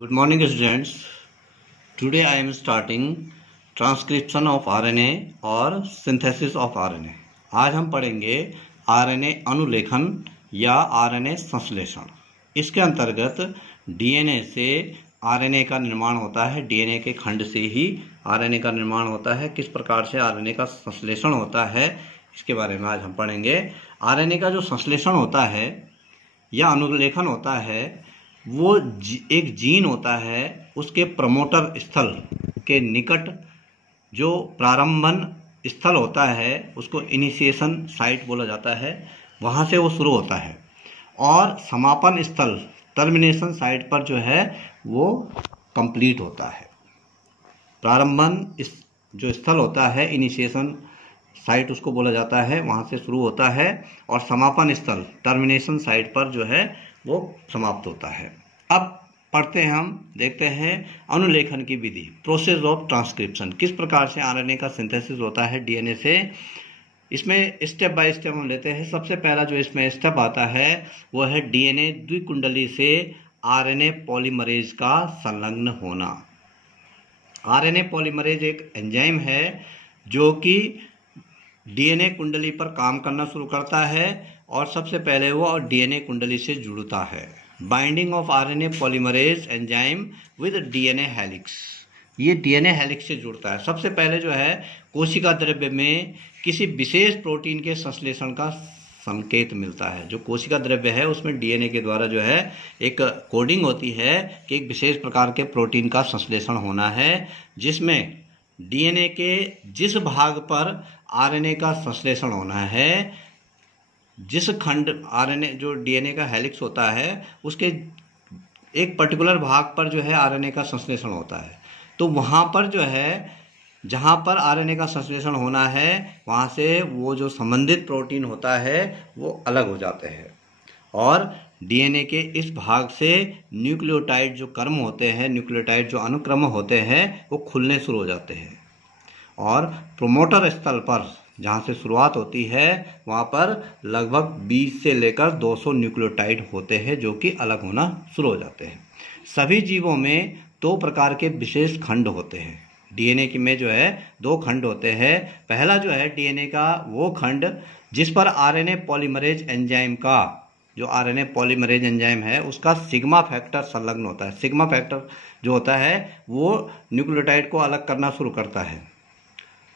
Good morning students. Today I am starting transcription of RNA और synthesis of RNA. आज हम पढ़ेंगे RNA अनुलेखन या RNA संश्लेषण। इसके अंतर्गत DNA से RNA का निर्माण होता है, DNA के खंड से ही RNA का निर्माण होता है। किस प्रकार से RNA का संश्लेषण होता है इसके बारे में आज हम पढ़ेंगे। RNA का जो संश्लेषण होता है या अनुलेखन होता है वो एक जीन होता है, उसके प्रमोटर स्थल के निकट जो प्रारंभन स्थल होता है उसको इनिशिएशन साइट बोला जाता है, वहाँ से वो शुरू होता है और समापन स्थल टर्मिनेशन साइट पर जो है वो कंप्लीट होता है। प्रारंभन जो स्थल होता है इनिशिएशन साइट उसको बोला जाता है, वहाँ से शुरू होता है और समापन स्थल टर्मिनेशन साइट पर जो है वो समाप्त होता है। अब पढ़ते हैं, हम देखते हैं अनुलेखन की विधि, प्रोसेस ऑफ ट्रांसक्रिप्शन। किस प्रकार से आरएनए का सिंथेसिस होता है डीएनए से, इसमें स्टेप बाय स्टेप हम लेते हैं। सबसे पहला जो इसमें स्टेप आता है वो है डीएनए द्विकुंडली से आरएनए पॉलीमरेज का संलग्न होना। आरएनए पॉलीमरेज एक एंजाइम है जो कि डीएनए कुंडली पर काम करना शुरू करता है और सबसे पहले वो डीएनए कुंडली से जुड़ता है। Binding of RNA polymerase enzyme with DNA helix, ये डीएनए हेलिक्स से जुड़ता है। सबसे पहले जो है कोशिका द्रव्य में किसी विशेष प्रोटीन के संश्लेषण का संकेत मिलता है। जो कोशिका द्रव्य है उसमें डीएनए के द्वारा जो है एक कोडिंग होती है कि एक विशेष प्रकार के प्रोटीन का संश्लेषण होना है, जिसमें डीएनए के जिस भाग पर आरएनए का संश्लेषण होना है, जिस खंड आरएनए जो डीएनए का हेलिक्स होता है उसके एक पर्टिकुलर भाग पर जो है आरएनए का संश्लेषण होता है, तो वहाँ पर जो है जहाँ पर आरएनए का संश्लेषण होना है वहाँ से वो जो संबंधित प्रोटीन होता है वो अलग हो जाते हैं और डीएनए के इस भाग से न्यूक्लियोटाइड जो क्रम होते हैं, न्यूक्लियोटाइड जो अनुक्रम होते हैं वो खुलने शुरू हो जाते हैं और प्रोमोटर स्थल पर जहाँ से शुरुआत होती है वहाँ पर लगभग 20 से लेकर 200 न्यूक्लियोटाइड होते हैं जो कि अलग होना शुरू हो जाते हैं। सभी जीवों में दो प्रकार के विशेष खंड होते हैं। डीएनए की में जो है दो खंड होते हैं। पहला जो है डीएनए का वो खंड जिस पर आरएनए पॉलीमरेज एंजाइम का जो आरएनए पॉलीमरेज एंजाइम है उसका सिग्मा फैक्टर संलग्न होता है। सिग्मा फैक्टर जो होता है वो न्यूक्लियोटाइड को अलग करना शुरू करता है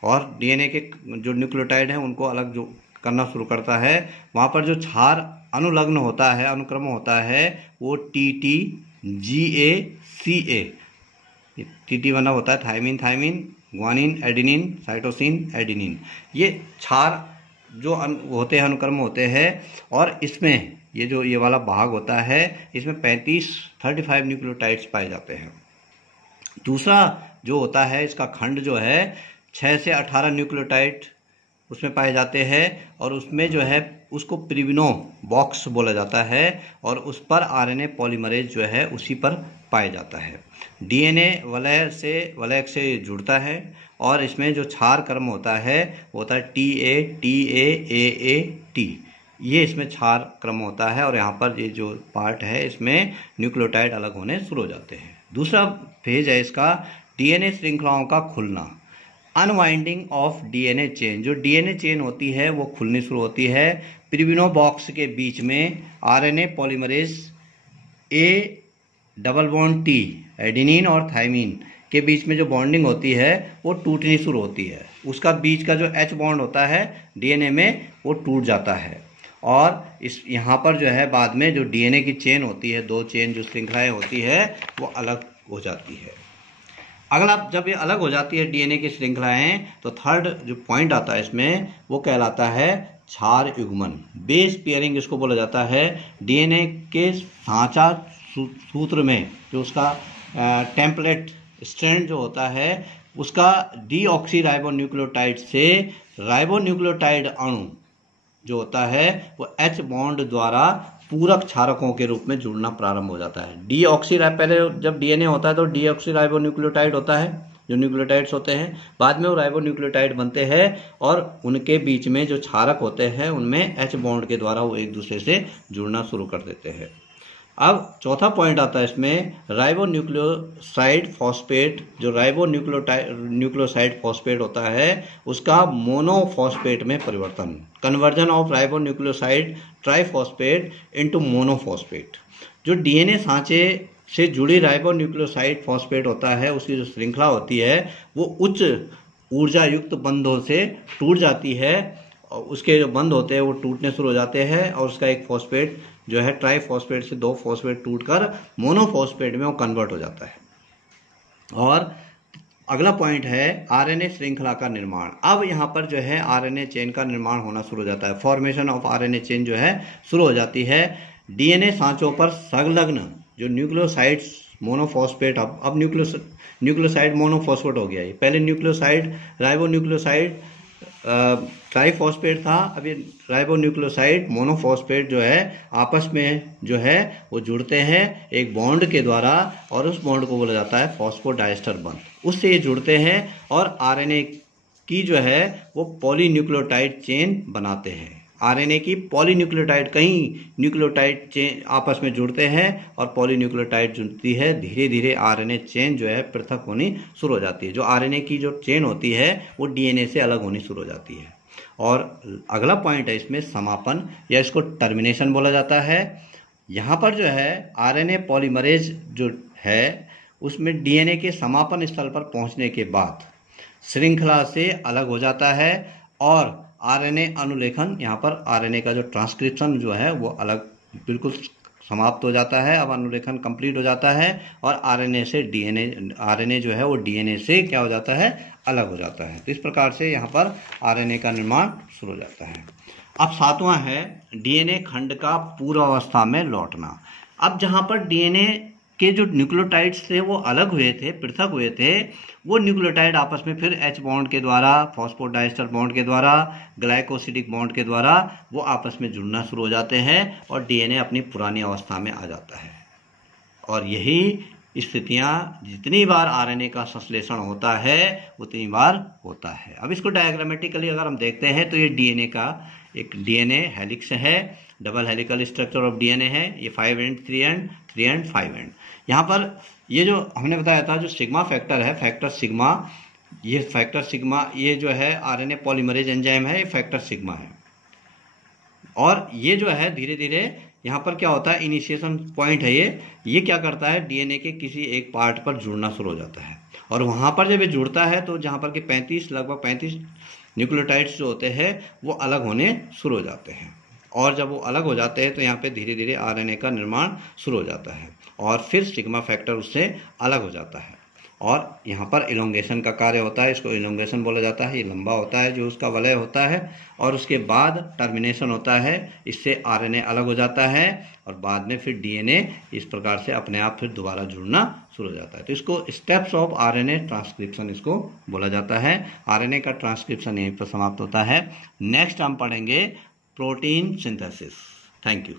और डीएनए के जो न्यूक्लियोटाइड हैं उनको अलग जो करना शुरू करता है। वहाँ पर जो क्षार अनुलग्न होता है, अनुक्रम होता है, वो टीटी जीए सीए, टीटी बना होता है thymine thymine, guanine adenine, cytosine adenine, ये क्षार जो होते हैं अनुक्रम होते हैं और इसमें ये वाला भाग होता है, इसमें 35 न्यूक्लियोटाइड्स पाए जाते हैं। दूसरा जो होता है इसका खंड जो है 6 से 18 न्यूक्लियोटाइड उसमें पाए जाते हैं और उसमें जो है उसको प्रिविनो बॉक्स बोला जाता है और उस पर आरएनए पॉलीमरेज जो है उसी पर पाया जाता है। डीएनए वलय से जुड़ता है और इसमें जो क्षार क्रम होता है वो होता है TA TA AA T, ये इसमें क्षार क्रम होता है और यहाँ पर ये जो पार्ट है इसमें न्यूक्लियोटाइड अलग होने शुरू हो जाते हैं। दूसरा फेज है इसका डीएनए श्रृंखलाओं का खुलना, अनवाइंडिंग ऑफ डीएनए चेन। जो डीएनए चेन होती है वो खुलनी शुरू होती है। प्रिविनो बॉक्स के बीच में RNA polymerase A double bond T adenine और थायमिन के बीच में जो बॉन्डिंग होती है वो टूटनी शुरू होती है। उसका बीच का जो H बॉन्ड होता है डीएनए में वो टूट जाता है और इस यहाँ पर जो है बाद में जो डीएनए की चेन होती है, दो चेन जो श्रृंखलाएँ होती है वो अलग हो जाती है। अगला जब ये अलग हो जाती है डीएनए की श्रृंखलाएं तो थर्ड जो पॉइंट आता है इसमें वो कहलाता है क्षार युग्मन, बेस पेयरिंग इसको बोला जाता है। डीएनए के सांचा सूत्र में जो उसका टेम्पलेट स्ट्रैंड जो होता है उसका डीऑक्सीराइबोन्यूक्लियोटाइड से राइबोन्यूक्लियोटाइड अणु जो होता है वो H बॉन्ड द्वारा पूरक क्षारकों के रूप में जुड़ना प्रारंभ हो जाता है। पहले जब डीएनए होता है तो डीऑक्सीराइबोन्यूक्लियोटाइड होता है, जो न्यूक्लियोटाइड्स होते हैं, बाद में वो राइबोन्यूक्लियोटाइड बनते हैं और उनके बीच में जो क्षारक होते हैं उनमें H बॉन्ड के द्वारा वो एक दूसरे से जुड़ना शुरू कर देते हैं। अब चौथा पॉइंट आता है इसमें राइबोन्यूक्लियोसाइड फॉस्फेट। जो राइबोन्यूक्लियोसाइड फॉस्फेट होता है उसका मोनोफॉस्फेट में परिवर्तन, conversion of ribonucleoside triphosphate into monophosphate. जो डीएनए सांचे से जुड़ी राइबोन्यूक्लियोसाइड फॉस्फेट होता है उसकी जो श्रृंखला होती है वो उच्च ऊर्जा युक्त बंधों से टूट जाती है, और उसके जो बंध होते हैं वो टूटने शुरू हो जाते हैं और उसका एक फॉस्फेट जो है ट्राइफॉस्फेट से 2 फॉस्फेट टूटकर मोनोफॉस्फेट में वो कन्वर्ट हो जाता है। और अगला पॉइंट है आरएनए श्रृंखला का निर्माण। अब यहाँ पर जो है आरएनए चेन का निर्माण होना शुरू हो जाता है, फॉर्मेशन ऑफ आरएनए चेन जो है शुरू हो जाती है। डीएनए सांचों पर संलग्न जो न्यूक्लियोसाइड्स मोनोफॉस्फेट, अब न्यूक्लियोसाइड मोनोफॉस्फेट हो गया है। पहले न्यूक्लियोसाइड राइबोन्यूक्लियोसाइड ट्राइफॉस्फेट था, अब ये राइबोन्यूक्लियोसाइड मोनोफॉस्फेट जो है आपस में जो है वो जुड़ते हैं एक बॉन्ड के द्वारा, और उस बॉन्ड को बोला जाता है फॉस्फोडाइस्टर बॉन्ड। उससे ये जुड़ते हैं और आरएनए की जो है वो पॉलीन्यूक्लियोटाइड चेन बनाते हैं। आरएनए की पॉलीन्यूक्लियोटाइड, कई न्यूक्लियोटाइड चेन आपस में जुड़ते हैं और पॉलीन्यूक्लियोटाइड जुड़ती है, धीरे धीरे आरएनए चेन जो है पृथक होनी शुरू हो जाती है। जो आरएनए की जो चेन होती है वो डीएनए से अलग होनी शुरू हो जाती है। और अगला पॉइंट है इसमें समापन, या इसको टर्मिनेशन बोला जाता है। यहाँ पर जो है आरएनए पॉलीमरेज जो है उसमें डीएनए के समापन स्थल पर पहुंचने के बाद श्रृंखला से अलग हो जाता है और आरएनए अनुलेखन, यहाँ पर आरएनए का जो ट्रांसक्रिप्शन जो है वो अलग बिल्कुल समाप्त हो जाता है। अब अनुलेखन कंप्लीट हो जाता है और आरएनए जो है वो डीएनए से क्या हो जाता है, अलग हो जाता है। तो इस प्रकार से यहाँ पर आरएनए का निर्माण शुरू हो जाता है। अब सातवां है डीएनए खंड का पूर्वावस्था में लौटना। अब जहाँ पर डीएनए के जो न्यूक्लियोटाइड्स थे वो अलग हुए थे, पृथक हुए थे, वो न्यूक्लियोटाइड आपस में फिर H बॉन्ड के द्वारा, फॉस्फोडाइस्टर बॉन्ड के द्वारा, ग्लाइकोसिडिक बॉन्ड के द्वारा वो आपस में जुड़ना शुरू हो जाते हैं और डीएनए अपनी पुरानी अवस्था में आ जाता है। और यही स्थितियां जितनी बार आरएनए का संश्लेषण होता है उतनी बार होता है। अब इसको डायग्रामेटिकली अगर हम देखते हैं तो ये डीएनए का एक डीएनए हेलिक्स है, double helical structure of DNA है। ये 5 एंड 3 एंड 3 एंड 5 एंड। यहाँ पर ये जो हमने बताया था जो सिग्मा फैक्टर है, फैक्टर सिग्मा, ये फैक्टर सिग्मा ये जो है आरएनए पॉलीमरेज एंजाइम है, ये फैक्टर सिग्मा है। और ये जो है धीरे धीरे यहाँ पर क्या होता है, इनिशिएशन पॉइंट है ये क्या करता है, डीएनए के किसी एक पार्ट पर जुड़ना शुरू हो जाता है। और वहाँ पर जब ये जुड़ता है तो जहाँ पर कि लगभग 35 न्यूक्लियोटाइड्स जो होते हैं वो अलग होने शुरू हो जाते हैं। और जब वो अलग हो जाते हैं तो यहाँ पे धीरे धीरे आरएनए का निर्माण शुरू हो जाता है और फिर सिग्मा फैक्टर उससे अलग हो जाता है। और यहाँ पर इलोंगेशन का कार्य होता है, इसको इलोंगेशन बोला जाता है। ये लंबा होता है जो उसका वलय होता है, और उसके बाद टर्मिनेशन होता है, इससे आरएनए अलग हो जाता है और बाद में फिर डीएनए इस प्रकार से अपने आप फिर दोबारा जुड़ना शुरू हो जाता है। तो इसको स्टेप्स ऑफ आरएनए ट्रांसक्रिप्शन इसको बोला जाता है। आरएनए का ट्रांसक्रिप्शन यहीं पर समाप्त होता है। नेक्स्ट हम पढ़ेंगे प्रोटीन सिंथेसिस। Thank you.